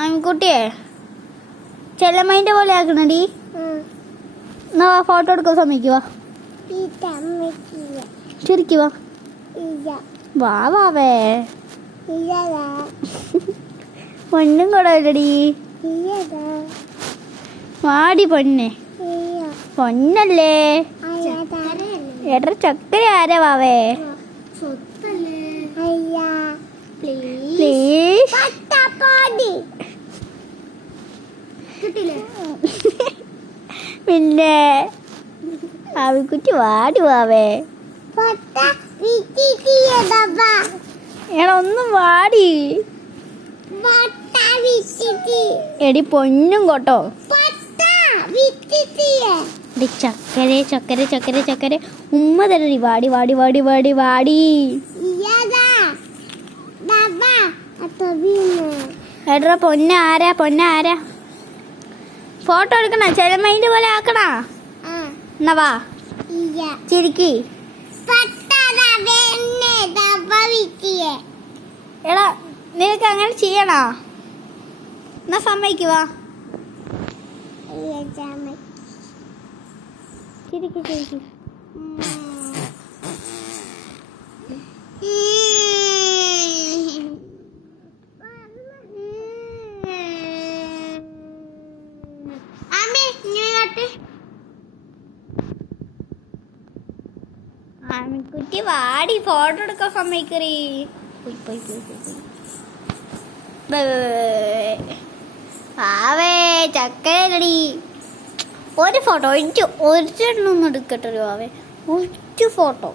ആൺകുട്ടിയെ ചെല്ലമ്മേന്റെ പോലെ ആക്കണടി. എന്നാ ഫോട്ടോ എടുക്കാൻ സമ്മതിക്കുവാ? ശരിക്കുവാ വാ വാവേ. പൊന്നും കൂടല്ലടി. വാടി പൊന്നെ. പൊന്നല്ലേ ഏട്ട ചക്കര ആരാ വാവേ? പ്ലീസ് പിന്നെ ആവിക്കുട്ടി വാടി വാവേ. എടാ ഒന്നും വാടി എടി പൊന്നും കോട്ടോ. ചക്കര ചക്കര ചക്കര ചക്കര ഉമ്മ തരടി. വാടി വാടി വാടി വാടി വാടി. എടാ പൊന്ന ആരാ പൊന്ന ആരാ? ഫോട്ടോ എടുക്കണ ചെലമൈൻ്റെ പോലെ ആക്കണ. എന്നാ വാ ചിരിക്കി. എടാ നിനക്ക് അങ്ങനെ ചെയ്യണോ? എന്നാ സമ്മതിക്കുവാ? ചിരിക്കി ചിരിക്കി. ആമിക്കുട്ടി വാടി ഫോട്ടോ എടുക്കാൻ സമ്മതിക്കറി. ആവേ ചക്കരടി. ഒരു ഫോട്ടോ ഒരെണ്ണം എടുക്കട്ടെ ഒരു ആവേ. ഒരു ഫോട്ടോ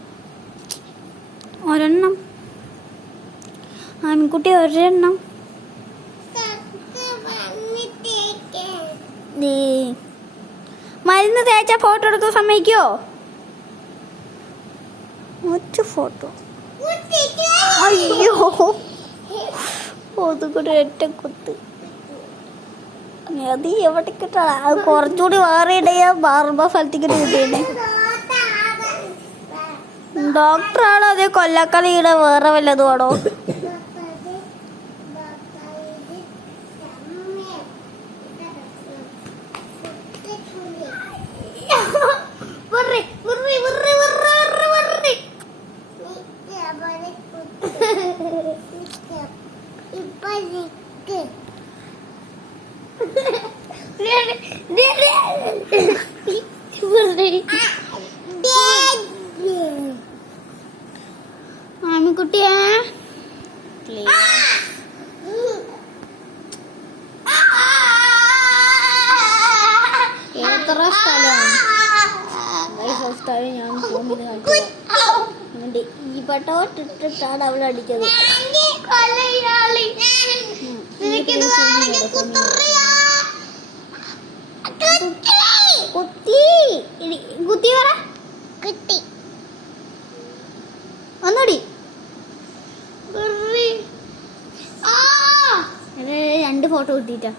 ഒരെണ്ണം. ആമിക്കുട്ടി ഒരെണ്ണം. മരുന്ന് തേച്ച ഫോട്ടോ എടുക്കാൻ സമ്മതിക്കോ? ഒറ്റ ഫോട്ടോ. അയ്യോ അതുകൂടെ ഒറ്റ കുത്ത്. അത് എവിടെ കിട്ടാ? അത് കുറച്ചുകൂടി വേറെ ഇടയാ ബാർബ സ്ഥലത്തേക്ക് കിട്ടിയേ. ഡോക്ടറാണോ അതേ കൊല്ലക്കളിയുടെ വേറെ വല്ലതും ആണോ? ആമിക്കുട്ടിയാ എത്ര സ്ഥലമാണ് ഞാൻ ഈ പട്ടോട്ടിട്ടാണ് അവളെ അടിച്ചത്. കുത്തി പറ കിട്ടി ഒന്നടി. രണ്ട് ഫോട്ടോ കിട്ടിട്ടാ.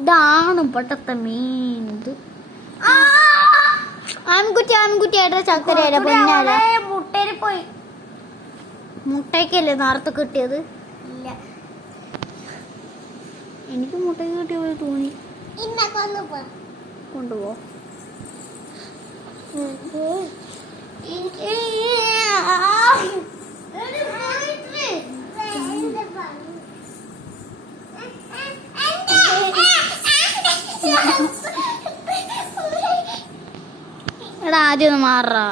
ഇതാണ് ഇപ്പോഴത്തെ മീൻ. ഇത് ആൺകുട്ടി ആൺകുട്ടിയായിട്ട് ചക്കര പൊന്നാല മുട്ടയിൽ പോയി. മുട്ടയ്ക്കല്ലേ നേരത്തെ കിട്ടിയത്? ഇല്ല എനിക്ക് മുട്ടയ്ക്ക് കിട്ടിയ പോലെ തോന്നി. കൊണ്ടുപോ. എടാ ആദ്യം ഒന്ന് മാറാ.